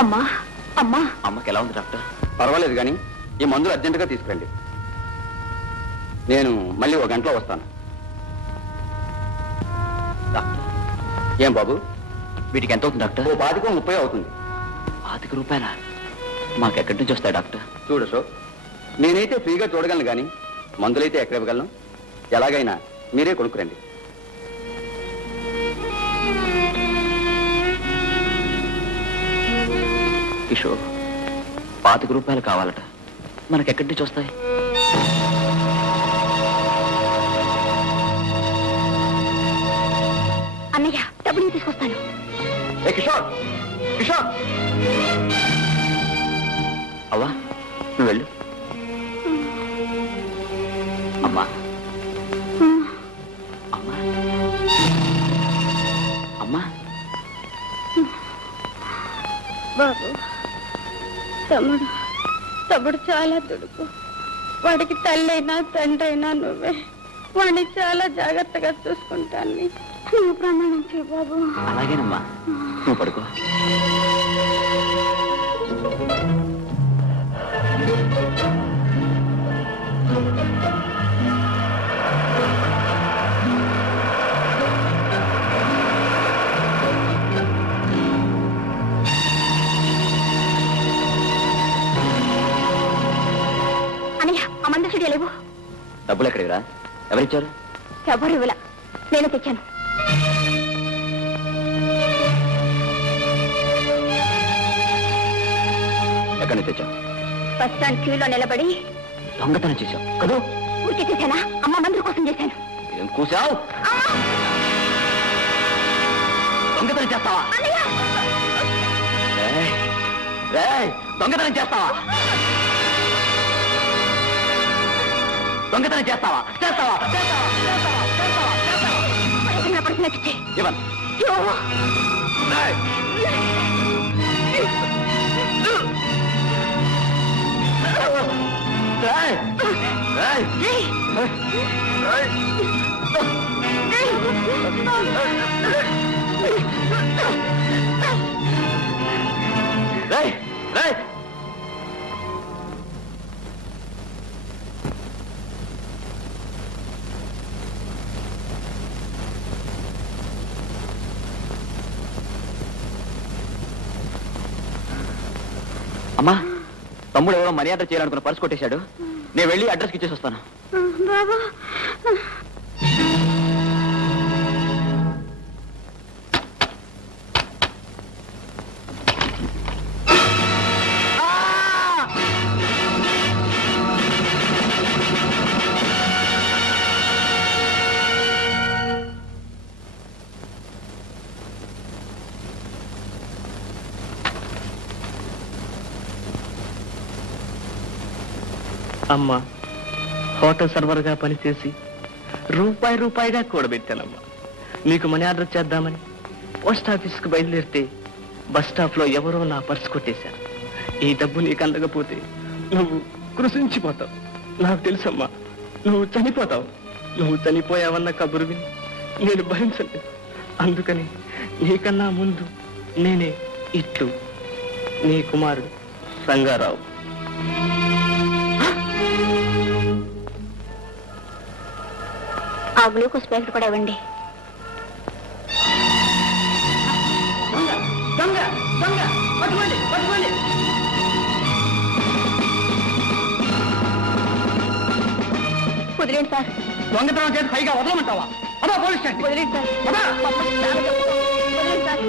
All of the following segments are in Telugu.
అమ్మా అమ్మా అమ్మకి ఎలా ఉంది డాక్టర్? పర్వాలేదు కానీ ఈ మందులు అర్జెంటుగా తీసుకురండి. నేను మళ్ళీ 1 గంటలో వస్తాను. డాక్టర్ ఏం బాబు, వీటికి ఎంత అవుతుంది డాక్టర్? 25-30 అవుతుంది. 25 రూపాయలా? మాకెక్కడి నుంచి వస్తాయి డాక్టర్? చూడు సో, నేనైతే ఫ్రీగా చూడగలను కానీ మందులైతే ఎక్కడ ఇవ్వగలను. ఎలాగైనా మీరే కొనుక్కురండి. కిషోర్, 25 రూపాయలు కావాలట, మనకెక్కడి నుంచి వస్తాయి? అన్నయ్య డబ్బులు తీసుకొస్తాను. కిషోర్, కిషోర్! అవ్వా నువ్వు వెళ్ళు. అమ్మా అమ్మా అమ్మా. బాబు, తమ్ముడు చాలా దుడుకు. వాడికి తల్లైనా తండ్రైనా నువ్వే. వాడిని చాలా జాగ్రత్తగా చూసుకుంటాను. నువ్వు ప్రమాణం చేయ బాబు. అలాగేనమ్మా, నువ్వు పడుకో. అన్నయ్య, ఆ మందు చెడి లేవు. డబ్బులు ఎక్కడివిరా? ఎవరిచ్చారు? ఎవరు ఇవ్వలా, నేను తెచ్చాను. ఎక్కడి నుంచి తెచ్చావు? బస్ స్టాండ్ క్యూలో నిలబడి దొంగతనం చేశావు కదూ? ఊరికే చేశానా? అమ్మ మందుల కోసం చేశాను. ఏం కూసావు? దొంగతనం చేస్తావా? దొంగతనం చేస్తావా? దొంగతనం చేస్తావా? చేస్తావా? ఇవ్వను. అమ్మా, తమ్ముడు ఎవరో మనీ ఆర్డర్ చేయాలనుకున్న పర్స్ కొట్టేశాడు. నేను వెళ్ళి అడ్రస్కి ఇచ్చేసి వస్తాను. బాబా, అమ్మా, హోటల్ సర్వర్గా పనిచేసి రూపాయిగా కూడబెట్టానమ్మా. నీకు మనీ ఆర్డర్ చేద్దామని పోస్ట్ ఆఫీస్కి బయలుదేరితే బస్ స్టాప్లో ఎవరో నా పర్స్ కొట్టేశారు. ఈ డబ్బు నీకు అందకపోతే నువ్వు కృషించిపోతావు. నాకు తెలుసమ్మా, నువ్వు చనిపోతావు. నువ్వు చనిపోయావన్న కబురు విని నేను భరించలేదు. అందుకని నీకన్నా ముందు నేనే ఇట్లు నీ కుమారుడు రంగారావు. ఆ గ్లూకోజ్ ప్యాకెట్ కూడా ఇవ్వండి. వదిలేండి సార్. దొంగతనం చేసి పైగా వదలమంటావా? అదా పోలీస్ స్టేషన్. వదిలేండి సార్. వదిలేండి సార్.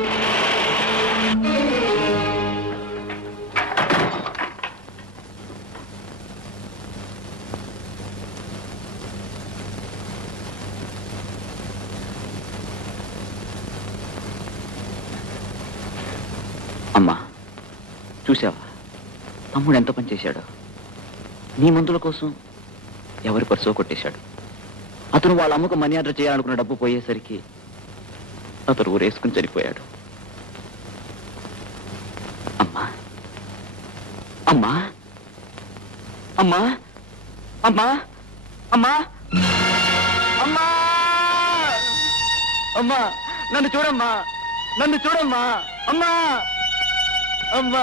అమ్మా, చూసావా తమ్ముడు ఎంత పని చేశాడో? నీ మందుల కోసం ఎవరి పర్సో కొట్టేశాడు. అతను వాళ్ళ అమ్మకు మనీ ఆర్డర్ చేయాలనుకున్న డబ్బు పోయేసరికి అతను ఊరేసుకుని చనిపోయాడు. అమ్మా అమ్మా అమ్మా అమ్మా అమ్మా అమ్మా అమ్మా, నన్ను చూడమ్మా, నన్ను చూడమ్మా. అమ్మా అమ్మా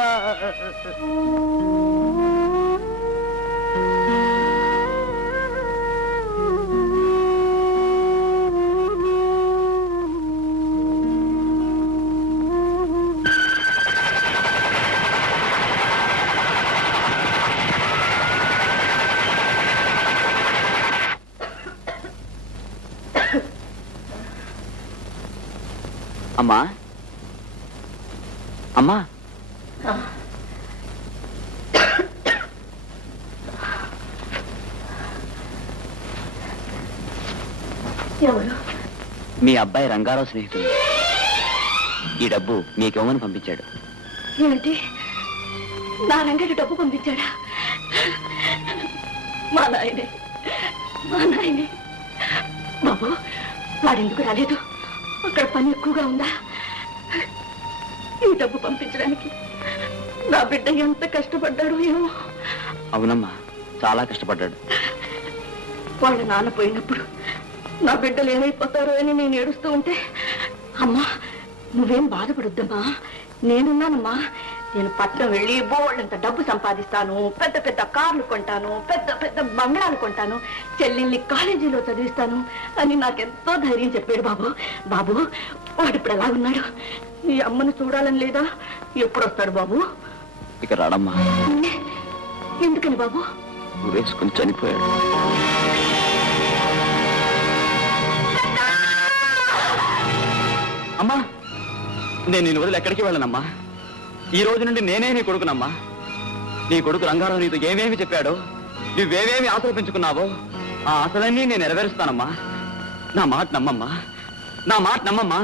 అమ్మా అమ్మా ఎవరు? మీ అబ్బాయి రంగారావు స్నేహితుడు. ఈ డబ్బు మీకేమని పంపించాడు. ఏమిటి? నా రంగడి డబ్బు పంపించాడా? మా నాయనే బాబు, వాడెందుకు రాలేదు? అక్కడ పని ఎక్కువగా ఉందా? ఈ డబ్బు పంపించడానికి నా బిడ్డ ఎంత కష్టపడ్డాడు ఏమో. అవునమ్మా, చాలా కష్టపడ్డాడు. వాళ్ళ నాన్న పోయినప్పుడు నా బిడ్డలు ఏమైపోతారో అని నేను ఏడుస్తూ ఉంటే, అమ్మా నువ్వేం బాధపడొద్దమ్మా, నేనున్నానమ్మా. నేను పట్నం వెళ్ళి బోళ్ళంత డబ్బు సంపాదిస్తాను, పెద్ద పెద్ద కార్లు కొంటాను, పెద్ద పెద్ద బంగ్లాలు కొంటాను, చెల్లెల్ని కాలేజీలో చదివిస్తాను అని నాకెంతో ధైర్యం చెప్పాడు బాబు. బాబు వాడు ఇప్పుడు ఎలా ఉన్నాడు? ఈ అమ్మను చూడాలని లేదా? ఎప్పుడు వస్తాడు బాబు? ఇక రాడమ్మా. ఎందుకని బాబు? ఊరేసుకుని చనిపోయాడు. అమ్మా, నేను నిన్ను వదిలి ఎక్కడికి వెళ్ళనమ్మా. ఈ రోజు నుండి నేనే నీ కొడుకునమ్మా. నీ కొడుకు రంగారావు నీతో ఏమేమి చెప్పాడో, నువ్వేమేమి ఆశలు పెంచుకున్నావో ఆ ఆశలన్నీ నేను నెరవేరుస్తానమ్మా. నా మాట నమ్మమ్మా, నా మాట నమ్మమ్మా.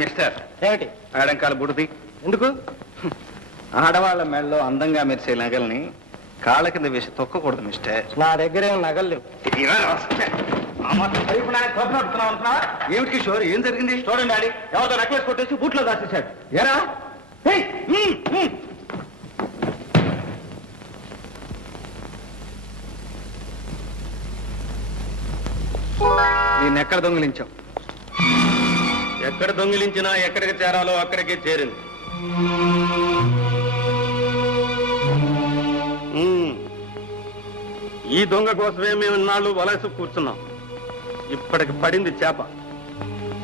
మిస్టర్ ఏమిటి ఆడంకాల బుడిది ఎందుకు? ఆడవాళ్ళ మెడలో అందంగా మెరిసే నగల్ని కాళ్ళ కింద వేసి తొక్కకూడదు మిస్టర్. నా దగ్గర ఏం నగలు లేవు. ఏమిటి కిషోర్, ఏం జరిగింది? చూడండి డాడీ, ఎవరితో నెక్లెస్ కొట్టేసి బూట్లో దాచేశాడు. ఏరా నేనెక్కడ దొంగిలించావు? ఎక్కడ దొంగిలించినా ఎక్కడికి చేరాలో అక్కడికి చేరింది. ఈ దొంగ కోసమే మేము ఇన్నాళ్ళు వలస కూర్చున్నాం. ఇప్పటికి పడింది చేప,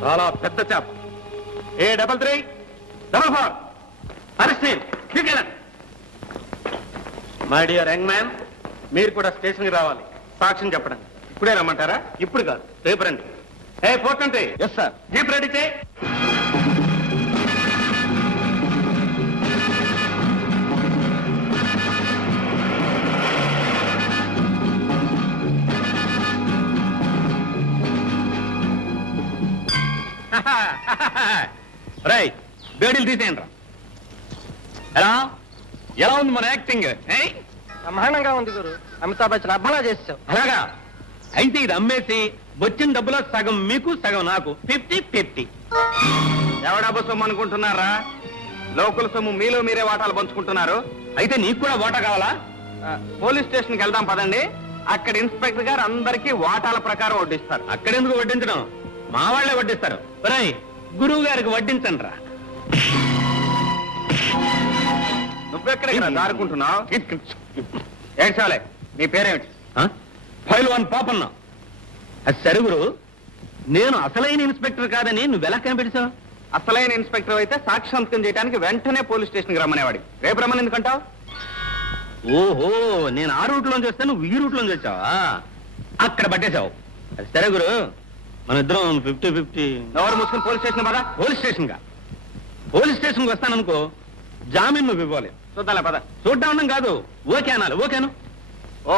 చాలా పెద్ద చేప. A3344 my dear young man, మీరు కూడా స్టేషన్కి రావాలి సాక్ష్యం చెప్పడానికి. ఇప్పుడే రమ్మంటారా? ఇప్పుడు కాదు, రేపు రండి. 420. Yes sir. జీప్ రెడీ చేయి. రై బేడీలు తీసేయండి రా. ఎలా ఉంది మన యాక్టింగ్? బ్రహ్మాండంగా ఉంది గురు. అమితాబ్ బచ్చన్ అబ్బలా చేసావు. అలాగా అయితే ఇది అమ్మేసి వచ్చిన డబ్బులో సగం మీకు సగం నాకు, 50-50. ఎవడా సొమ్ము అనుకుంటున్నారా? లోకల్ సొమ్ము మీలో మీరే వాటాలు పంచుకుంటున్నారు. అయితే నీకు కూడా ఓటా కావాలా? పోలీస్ స్టేషన్కి వెళ్దాం పదండి. అక్కడ ఇన్స్పెక్టర్ గారు అందరికీ వాటాల ప్రకారం వడ్డిస్తారు. అక్కడెందుకు వడ్డించడం, మా వాళ్లే వడ్డిస్తారు. ఒరేయ్, గురువు గారికి వడ్డించండి రా. నువ్వెక్కడికి దారుకుంటున్నావు? ఏడ్చాలే, నీ పేరేమిటి? ఫైల్ 1 పాపన్న. అది సరే గురు, నేను అసలైన ఇన్స్పెక్టర్ కాదని నువ్వెలా కనిపెట్టావు? అసలైన ఇన్స్పెక్టర్ అయితే సాక్షి సంతకం చేయడానికి వెంటనే పోలీస్ స్టేషన్కి రమ్మనేవాడి. రేపు రమ్మని ఎందుకంటావు? ఓహో, నేను ఆ రూట్ లోంచి వస్తే నువ్వు ఈ రూట్ లోంచి వచ్చావా? అక్కడ పట్టేశావు. అది సరే గురు, మన ఇద్దరం 50-50. ఎవరు మూసుకుని పోలీస్ స్టేషన్ పద. పోలీస్ స్టేషన్ గా? పోలీస్ స్టేషన్కి వస్తాననుకో, జామీన్ నువ్వు ఇవ్వాలి. చూద్దాలే పద. చూడ్డా ఉన్నాం కాదు, ఓకే అనాలి. ఓకేను?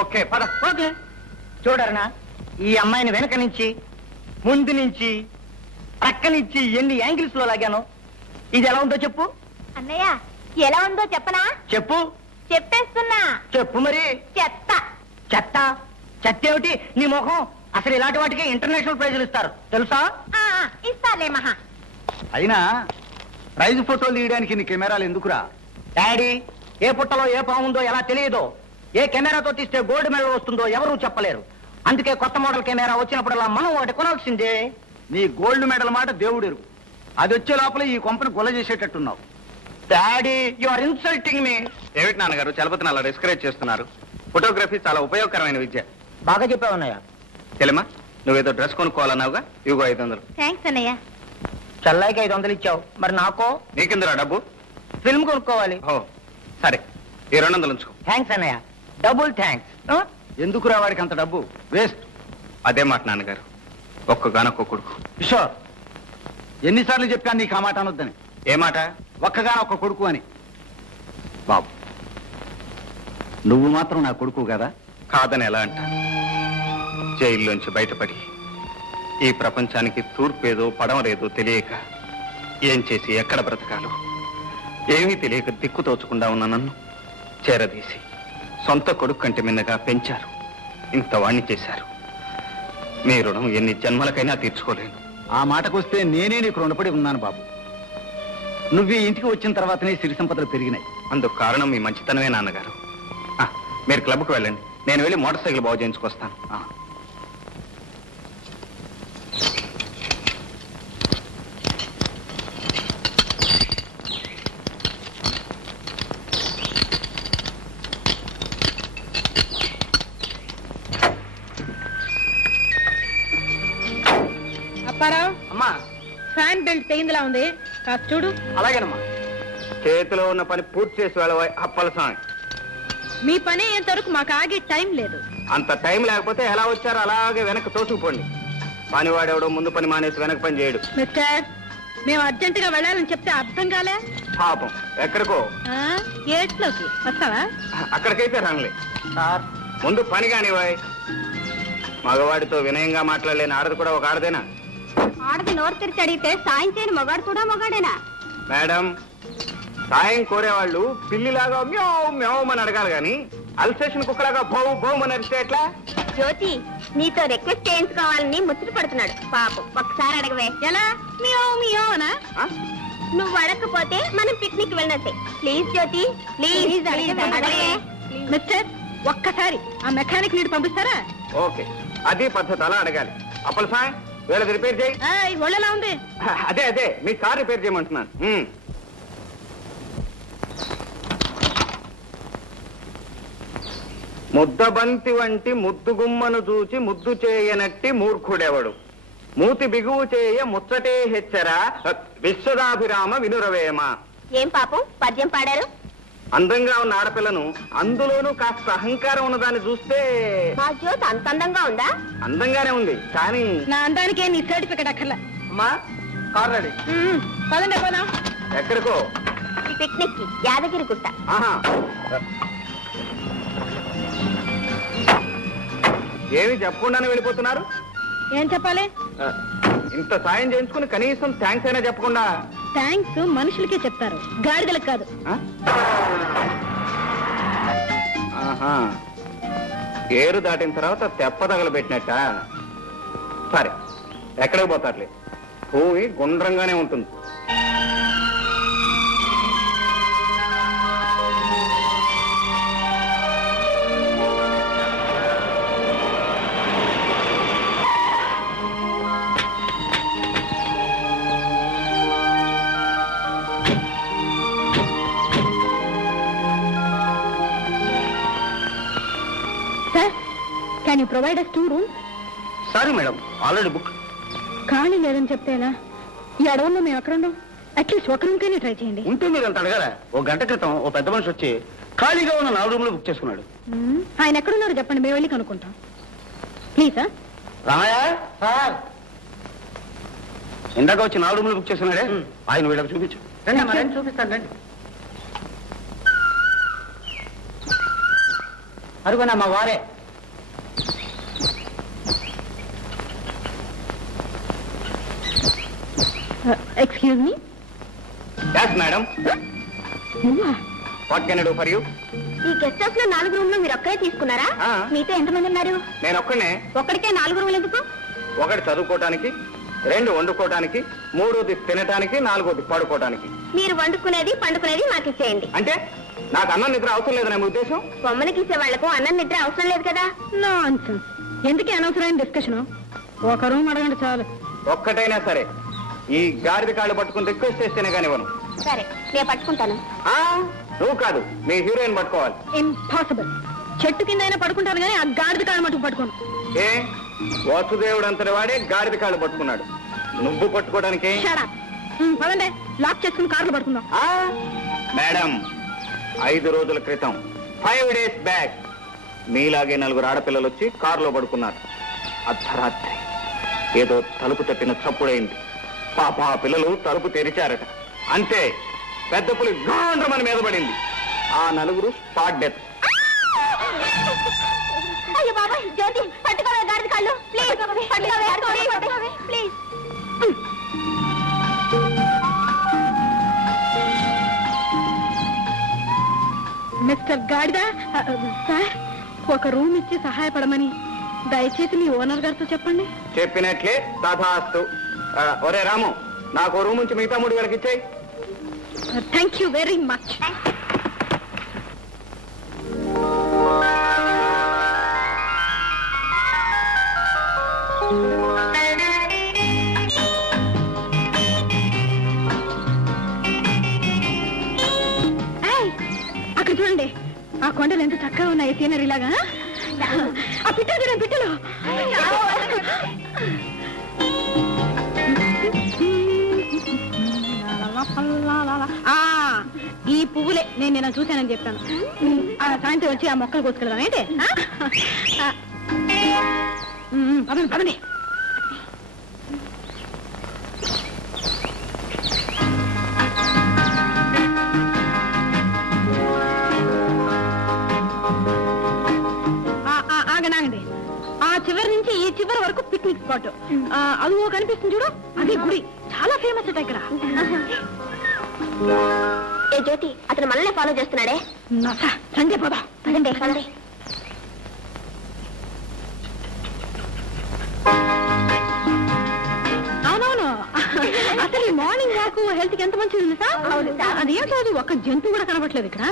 ఓకే పద. ఓకే. చూడరనా, ఈ అమ్మాయిని వెనక నుంచి, ముందు నుంచి, ప్రక్క నుంచి ఎన్ని యాంగిల్స్ లో లాగాను. ఇది ఎలా ఉందో చెప్పు. అన్నయ్య ఎలా ఉందో చెప్పనా? చెప్పు. చెప్పేస్తున్నా. చెప్పు మరి. చెత్త. చెత్త? చెత్త ఏమిటి నీ ముఖం? అసలు ఇలాంటి వాటికి ఇంటర్నేషనల్ ప్రైజులు ఇస్తారు తెలుసా? ఇస్తాలే మహా. అయినా ప్రైజ్ ఫోటోలు తీయడానికి నీ కెమెరాలు ఎందుకురా? డాడీ, ఏ పుట్టలో ఏ పాముందో ఎలా తెలియదో, ఏ కెమెరాతో తీస్తే గోల్డ్ మెడల్ వస్తుందో ఎవరూ చెప్పలేరు. అందుకే కొత్త మోడల్ కెమెరా వచ్చినప్పుడల్లా మనం ఒకటి కొనాల్సిందే. నీ గోల్డ్ మెడల్ మాట దేవుడెరు. అది వచ్చే లోపల ఈ కొంపని గొల్ల చేసేటట్టున్నావు. Daddy, you are insulting me. ఏమిటి నాన్నగారు చలపతిని అలా డిస్కరేజ్ చేస్తున్నారు? ఫోటోగ్రఫీ చాలా ఉపయోగకరమైన విద్య. బాగా చెప్పావన్నయ్య. చెల్లెమ్మా, నువ్వేదో డ్రెస్ కొనుక్కోవాలన్నావుగా, ఇవిగో 500. థ్యాంక్స్ అన్నయ్య. చల్లాయికి 500 ఇచ్చావు, మరి నాకో? నీకెందురా డబ్బు? ఫిల్మ్ కొనుక్కోవాలి. ఓ సరే, ఈ 200 ఉంచుకో. థ్యాంక్స్ అన్నయ్య, డబుల్ థ్యాంక్స్. ఎందుకురా వాడికి అంత డబ్బు? వేస్ట్. అదే మాట నాన్నగారు, ఒక్కగానొక్క కొడుకు. కిషోర్, ఎన్నిసార్లు చెప్పాను నీకు ఆ మాట అనొద్దని? ఏ మాట? ఒక్కగానొక్క కొడుకు అని. బాబు, నువ్వు మాత్రం నా కొడుకు కదా? కాదని ఎలా అంటాను? జైల్లోంచి బయటపడి ఈ ప్రపంచానికి తూర్పేదో పడమరేదో తెలియక ఏం చేసి ఎక్కడ బ్రతకాలో ఏమీ తెలియక దిక్కు తోచకుండా ఉన్న నన్ను చేరదీసి సొంత కొడుకు కంటే మిన్నగా పెంచారు. ఇంత వాణ్ణి చేశారు. మీ రుణం ఎన్ని జన్మలకైనా తీర్చుకోలేను. ఆ మాటకొస్తే నేనే నీకు రుణపడి ఉన్నాను బాబు. నువ్వు ఈ ఇంటికి వచ్చిన తర్వాతనే సిరి సంపదలు పెరిగినాయి. అందుకు కారణం మీ మంచితనమే నాన్నగారు. మీరు క్లబ్కు వెళ్ళండి, నేను వెళ్ళి మోటార్ సైకిల్ బాగు చేయించుకొస్తాను. అప్పారావు, అమ్మా. ఫ్యాన్ బెల్ట్ తెగిందిలా ఉంది, కాస్త చూడు. అలాగేనమ్మా. చేతిలో ఉన్న పని పూర్తి చేసి వెళ్ళబోయ్ అప్పల స్వామి. మీ పని అయ్యేంతవరకు మాకు ఆగే టైం లేదు. అంత టైం లేకపోతే ఎలా వచ్చారో అలాగే వెనక్కి తోసుకుపోండి. పనివాడెవడో ముందు పని మానేసి వెనక పని చేయడు. మిస్టర్, మేము అర్జెంటుగా వెళ్ళాలని చెప్తే అర్థం కాలే? పాపం ఎక్కడికో ఏట్లోకి వస్తావా? అక్కడికైతే రంగులే. సార్, ముందు పని కానివాయ్. మగవాడితో వినయంగా మాట్లాడలేని ఆడది కూడా ఒక ఆడదేనా? ఆడది నోరు తెరిచి అడిగితే సాయం చేయని మగాడు కూడా మగాడేనా? మేడం, సాయం కోరేవాళ్ళు పిల్లిలాగా మ్యావ్ మ్యావ్ అని అడగాలి గాని అల్సేషన్ కుక్కలాగా భౌ భౌమని అరిస్తే ఎట్లా? జ్యోతి నీతో రిక్వెస్ట్ చేయించుకోవాలని ముచ్చట పడుతున్నాడు పాపం. ఒక్కసారి అడగవే. ఎలా? మియోనా? నువ్వు అడగకపోతే మనం పిక్నిక్ వెళ్ళినట్టే. ప్లీజ్ జ్యోతి, ప్లీజ్ అడగవే. మిస్టర్, ఒక్కసారి ఆ మెకానిక్ నీడు పంపిస్తారా? ఓకే, అది పద్ధతి, అలా అడగాలి. అప్పల సాయం వీళ్ళది రిపేర్ చేయి. ఒళ్ళెలా ఉంది? అదే మీ కార్ రిపేర్ చేయమంటున్నాను. ముద్దబంతి వంటి ముద్దుగుమ్మను చూచి ముద్దు చేయనట్టి మూర్ఖుడెవడు, మూతి బిగువు చేయ ముచ్చటే హెచ్చరా విశ్వదాభిరామ వినురవేమ. ఏం పాపం పద్యం పాడారు? అందంగా ఉన్న ఆడపిల్లను, అందులోనూ కాస్త అహంకారం ఉన్నదాన్ని చూస్తే. మా జ్యోతి అంత అందంగా ఉందా? అందంగానే ఉంది, కానీ నా అందానికే నీ సర్టిఫికెట్ అక్కర్లా. అమ్మా, కార్ రెడీ. పదండి పోదాం. ఎక్కడికో? పిక్నిక్ కి, యాదగిరి గుట్ట. ఆహా, ఏమి చెప్పకుండానే వెళ్ళిపోతున్నారు? ఏం చెప్పాలి? ఇంత సాయం చేయించుకుని కనీసం థ్యాంక్స్ అయినా చెప్పకుండా. థ్యాంక్స్ మనుషులకే చెప్తారు, గాడిదలకు కాదు. ఆహా, ఏరు దాటిన తర్వాత తెప్ప తగలబెట్టినట్ట. సరే, ఎక్కడికి పోతారులే, భూమి గుండ్రంగానే ఉంటుంది. Can you provide us 2 rooms? Sorry madam, already book. ఖాళీ లేదని చెప్తేనా? ఈ అడవుల్లో మేము ఎక్కడ ఉన్నాం? అట్లీస్ట్ ఒక రూమ్ కైనా ట్రై చేయండి. ఉంటే మీరు అంత అడగారా? ఓ గంట క్రితం ఓ పెద్ద మనిషి వచ్చి ఖాళీగా ఉన్న 4 రూములు బుక్ చేసుకున్నాడు. ఆయన ఎక్కడున్నారో చెప్పండి, మేము వెళ్ళి కనుక్కుంటాం. ప్లీజ్. రామయ్య సార్, ఇందాక వచ్చి 4 రూములు బుక్ చేసుకున్నాడే, ఆయన వీళ్ళకి చూపించు. చూపిస్తాను రండి. అరుగునా మా వారే. Excuse me. Yes, madam. What can I do for you? ఈ గెస్ట్ హౌస్ లో 4 రూమ్ లో మీరు ఒక్కరే తీసుకున్నారా? మీతో ఎంతమంది ఉన్నారు? నేను ఒక్కనే. ఒక్కడికే 4 రూములు ఎందుకు? 1 చదువుకోవటానికి, 2 వండుకోవటానికి, 3 తినటానికి, 4 పడుకోవటానికి. మీరు వండుకునేది పండుకునేది మాకు ఇచ్చేయండి. అంటే నాకు అన్నం నిద్ర అవసరం లేదని మీ ఉద్దేశం? బొమ్మలకి ఇచ్చే వాళ్లకు అన్నం నిద్ర అవసరం లేదు కదా. నాన్సెన్స్. ఎందుకే అనవసరమైన డిస్కషన్? ఒక రూమ్ అడగండి చాలు. ఒక్కటైనా సరే, ఈ గాడిద కాళ్ళు పట్టుకుని రిక్వెస్ట్ చేస్తేనే కానివ్వను. సరే, నేను పట్టుకుంటాను. నువ్వు కాదు, మీ హీరోయిన్ పట్టుకోవాలి. ఇంపాసిబుల్. చెట్టు కింద అయినా పడుకుంటాను కానీ ఆ గాడిద కాళ్ళు మటుకు పట్టుకోను. ఏ వాసుదేవుడు అంతటి వాడే గాడిద కాళ్ళు పట్టుకున్నాడు, నువ్వు పట్టుకోవడానికి? పదండి, లాక్ చేసుకుని కార్లు పడుకుందాం. మేడం, 5 రోజుల క్రితం 5 days బ్యాక్ మీలాగే 4 ఆడపిల్లలు వచ్చి కారులో పడుకున్నారు. అర్ధరాత్రి ఏదో తలుపు తట్టిన చప్పుడైంది. పాప ఆ పిల్లలు తలుపు తెరిచారట. అంతే, పెద్ద పులి గాండ్రమని మీద పడింది. ఆ 4 స్పాట్ డెత్. అయ్యో బాబా, జ్యోతి పట్టుకోవే గాడిద కాళ్ళు. ప్లీజ్ పట్టుకోవే, ప్లీజ్. మిస్టర్ గాడిద సార్, ఒక రూమ్ ఇచ్చి సహాయపడమని దయచేసి మీ ఓనర్ గారితో చెప్పండి. చెప్పినట్లే తథాస్తు. ఒరే రాము, నాకు రూమ్ నుంచి మిగతా 3 వేలకి ఇచ్చేయి. Thank you very much. అక్కడ చూడండి, ఆ కొండలు ఎంత చక్కగా ఉన్నాయి సీనరీ లాగా. ఆ పిట్టలు చూడండి, పిట్టలు. ఈ పువ్వులే నేను నిన్న చూశానని చెప్తాను. సాయంత్రం వచ్చి ఆ మొక్కలు కోసుకెళ్దాం ఏంటి? పదండి పదండి. ఆగండి, ఆ చివరి నుంచి ఈ చివరి వరకు పిక్నిక్ స్పాట్. అది కనిపిస్తుంది చూడు, అదే గుడి, చాలా ఫేమస్ అట ఇక్కడ. ఏ జ్యోతి, అతను మనల్ని ఫాలో చేస్తున్నాడే. రండి పోదా. పదండి పదండి. అవునవును, అసలు ఈ మార్నింగ్ వాక్ హెల్త్ కి ఎంత మంచిది తెలుసా? అదేంటో అది ఒక్క జంతువు కూడా కనబట్లేదు ఇక్కడ.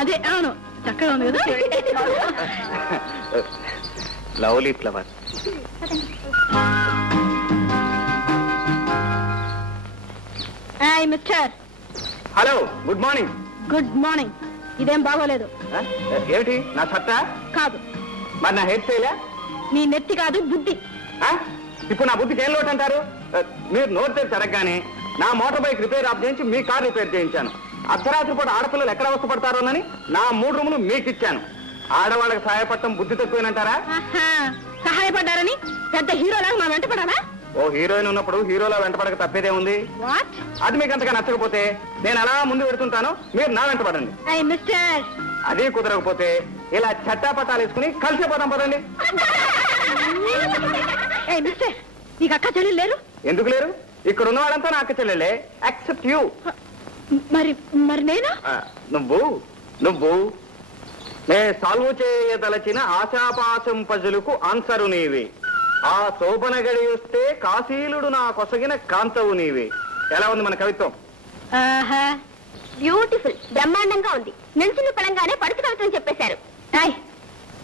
అదే అవును, చక్కగా ఉంది కదా. Lovely flower. Mister. Hello, good morning. Good morning. ఇదేం బాగోలేదు. ఏమిటి నా సత్తా? కాదు. మరి నా హెయిర్ స్టైలా? నీ నెత్తి కాదు, బుద్ధి. ఇప్పుడు నా బుద్ధికి ఏం లోటు అంటారు? మీరు నోరు తెరిచి అడగగానే నా మోటార్ బైక్ రిపేర్ ఆఫ్ చేయించి మీ కార్ రిపేర్ చేయించాను. అర్ధరాత్రి పూట ఆడపిల్లలు ఎక్కడ అవస్థపడతారోనని నా 3 రూములు మీకు ఇచ్చాను. ఆడవాళ్ళకి సహాయపడటం బుద్ధి తక్కువేనంటారా? సహాయపడ్డారని పెద్ద హీరోలాగా మా వెంట పడారా? ఓ హీరోయిన్ ఉన్నప్పుడు హీరోలా వెంటపడక తప్పేదే ఉంది. అది మీకు అంతగా నచ్చకపోతే నేను అలా ముందు పెడుతుంటాను, మీరు నా వెంట పడండి. మిస్టర్, అదే కుదరకపోతే ఇలా చట్టాపట్టాలు వేసుకుని కలిసిపోతాం పదండి. మిస్టర్, నీకు అక్క చెల్లెలు లేరు? ఎందుకు లేరు? ఇక్కడ ఉన్న వాళ్ళంతా నా అక్క చెల్లెలే, యాక్సెప్ట్ యూ. మరి మరి నేను? నువ్వు నే సాల్వ్ చేయదలచిన ఆశాపాశం పజులకు ఆన్సరు నీవి. ఆ శోభన గడి వస్తే కాశీలుడు నా కొసగిన కాంతవు నీవి. ఎలా ఉంది మన కవిత్వం? బ్యూటిఫుల్, బ్రహ్మాండంగా ఉంది. నిల్చుని పడంగానే పడుతు కవిత్వం చెప్పేశారు.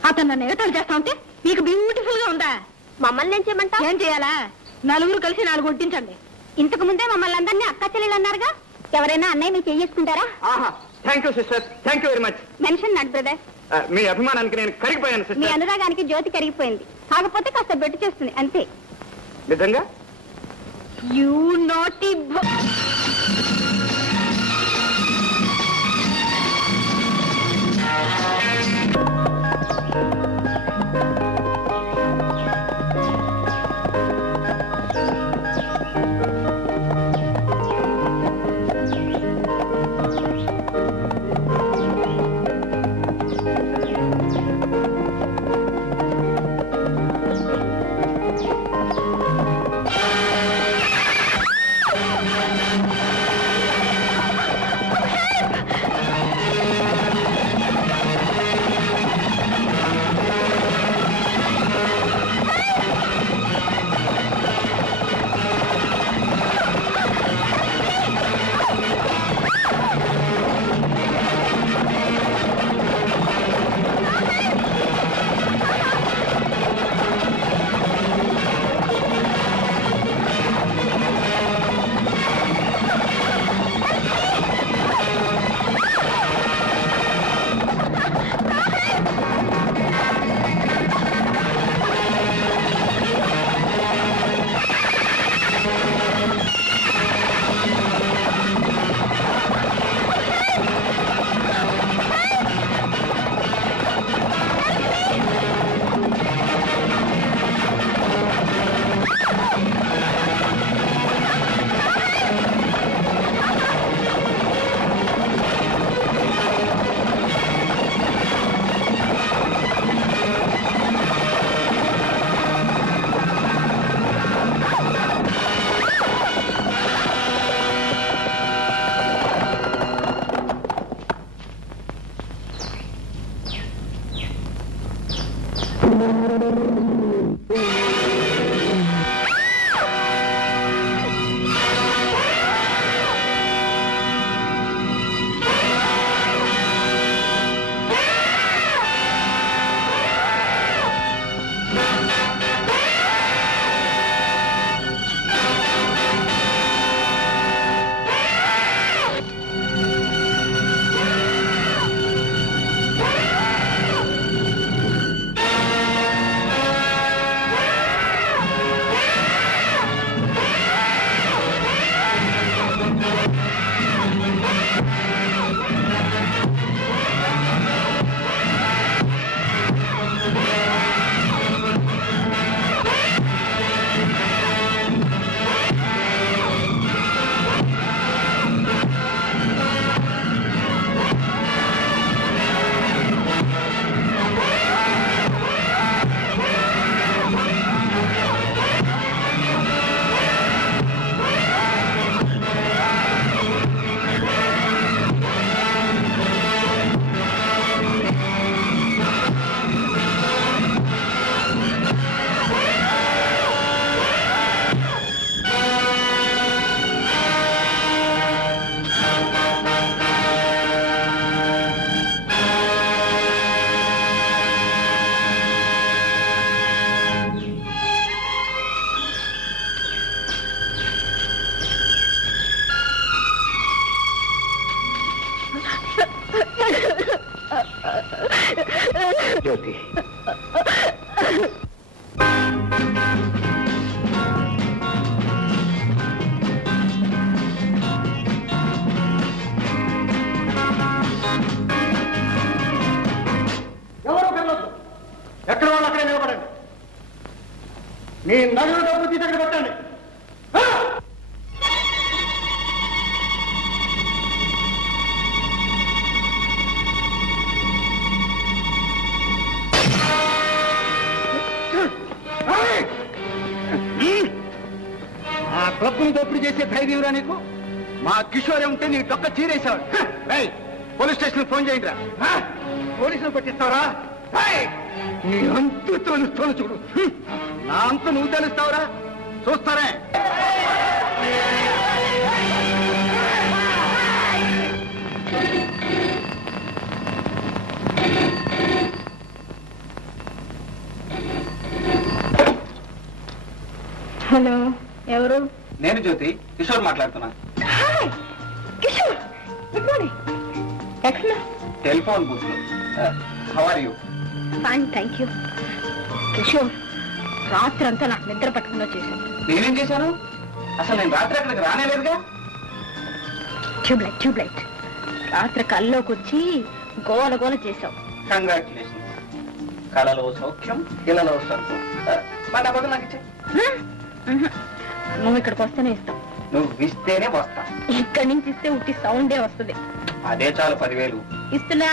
అతను నన్ను ఎగతాలు చేస్తా ఉంటే మీకు బ్యూటిఫుల్ గా ఉందా? మమ్మల్ని ఏం చేయమంటా? ఏం చేయాలా? నలుగురు కలిసి 4 కొట్టించండి. ఇంతకు ముందే మమ్మల్ని అందరినీ అక్క చెల్లెలు అన్నారుగా. ఎవరైనా అన్నయ్య మీరు చేసుకుంటారా? Thank you sister, thank you very much. Mention not brother. మీ అభిమానానికి నేను కరిగిపోయాను మీ సిస్టర్. అనురాగానికి జ్యోతి కరిగిపోయింది. కాకపోతే కాస్త బెట్టు చేస్తుంది అంతే. నిజంగా? You naughty. జ్యోతి ఎవరు వెళ్ళొద్దు. ఎక్కడ వాళ్ళు అక్కడే నిలబడండి. మీ నగలు డబ్బు తీసి అక్కడ పెట్టండి. ఆ క్లబ్ని దోపిడీ చేసే ధైర్యంరా నీకు? మా కిషోరే ఉంటే నీ డొక్క చీరేసేవాడు. పోలీస్ స్టేషన్ ఫోన్ చేయండి రా. పోలీసులు పట్టిస్తావరా? నీ అంతు తెలుస్తాను చూడు. నా అంత నువ్వు తెలుస్తావురా? చూస్తారే. హలో, ఎవరు? నేను జ్యోతి, కిషోర్ మాట్లాడుతున్నా. Kishore, good morning. ఎక్కడ? టెలిఫోన్ బూత్ లో. How are you? Fine, thank you. Kishore, రాత్రంతా నాకు నిద్ర పట్టకుండా చేశాను. నేనేం చేశాను? అసలు నేను రాత్రి అక్కడికి రానేలేదుగా. ట్యూబ్లైట్ రాత్రి కల్లోకి వచ్చి గోల గోల చేశావు. కంగ్రాచులేషన్స్. కళలో సౌఖ్యం, ఇళ్లలో సౌఖ్యం. మా డబ్బు నాకు ఇచ్చే. నువ్వు ఇక్కడికి వస్తేనే ఇస్తావు. నువ్వు ఇస్తేనే వస్తా. ఇక్కడి నుంచి ఇస్తే ఉట్టి సౌండే వస్తుంది. అదే చాలు 10,000. ఇస్తున్నా,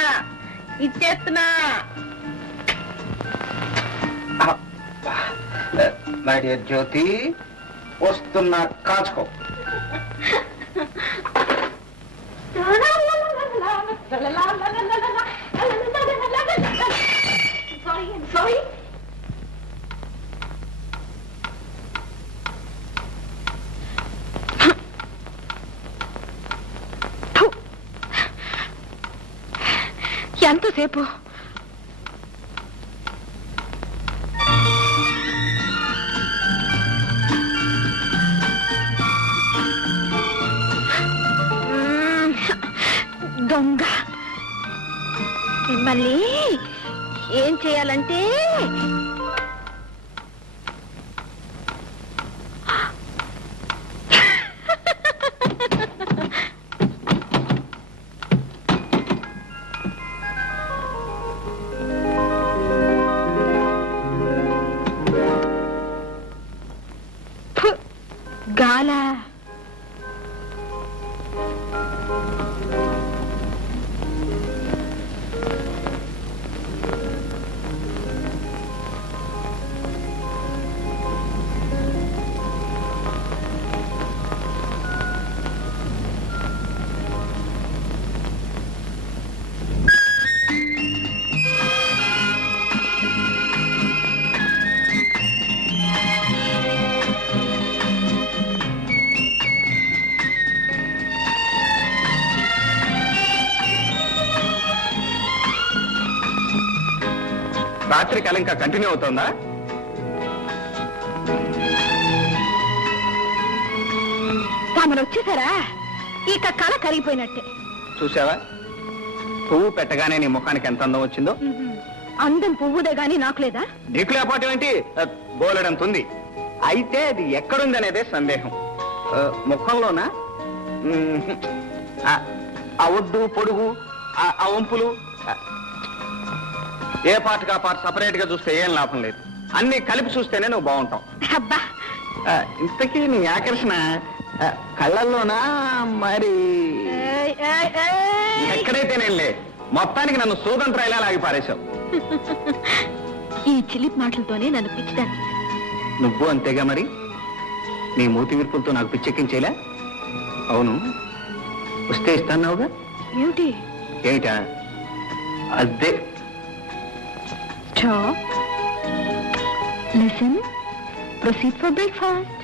ఇచ్చేస్తున్నా. మై డియర్ జ్యోతి, వస్తున్నా, కాచుకో. సారీ. ఎంతసేపు? దొంగ. మిమ్మల్ని ఏం చేయాలంటే గాల. రాత్రి కళ ఇంకా కంటిన్యూ అవుతుందా? తమరు వచ్చేసారా? ఇక కళ కరిగిపోయినట్టే. చూసావా, పువ్వు పెట్టగానే నీ ముఖానికి ఎంత అందం వచ్చిందో. అందం పువ్వుదే గాని నాకు లేదా? నీకు లేకపోవటం ఏంటి? బోలెడంత ఉంది. అయితే అది ఎక్కడుంది అనేదే సందేహం. ముఖంలోనా? ఆ ఒడ్డు, పొడుగు, ఆ వంపులు, ఏ పార్ట్గా పార్ట్ సపరేట్ గా చూస్తే ఏం లాభం లేదు. అన్ని కలిపి చూస్తేనే నువ్వు బాగుంటావు. అబ్బా, ఇంతకీ నీ ఆకర్షణ కళ్ళల్లోనా మరి ఎక్కడైతే నేనులే. మొత్తానికి నన్ను సూదంత్రాయిలా లాగి పారేశావు. ఈ చిలిపి మాటలతోనే నన్ను పిచ్చిదాన్ని. నువ్వు అంతేగా మరి. నీ మూతి విరుపులతో నాకు పిచ్చెక్కించేలా. అవును, వస్తే ఇస్తాన్నావుగా. ఏమిటి? ఏమిటా? అదే. Stop. Listen. Proceed for breakfast.